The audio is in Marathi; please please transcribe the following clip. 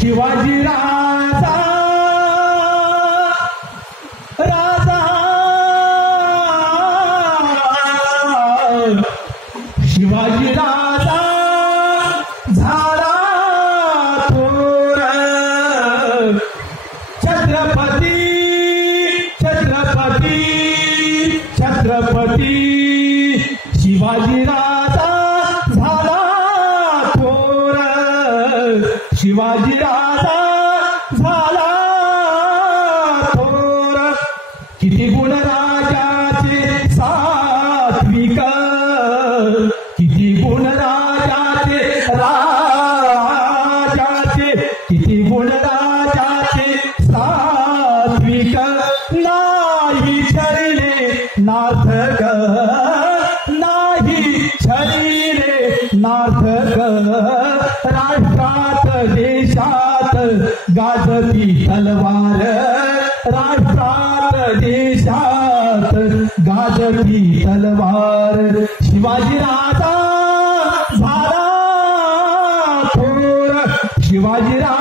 शिवाजी राजा राजा शिवाजी राजा झाला थोर छत्रपती छत्रपती छत्रपती शिवाजी राजा झाला थोर शिवाजी राजा झाला थोर किती गुण राजाचे सात्विक किती गुण राजाचे किती गुण राजाचे सात्विक नाही छळले नाथक नाही छळले नाथक राष्ट्रात देशात गाजती तलवार राष्ट्रात देशात गाजती तलवार शिवाजी राजा झाला थोर शिवाजी राजा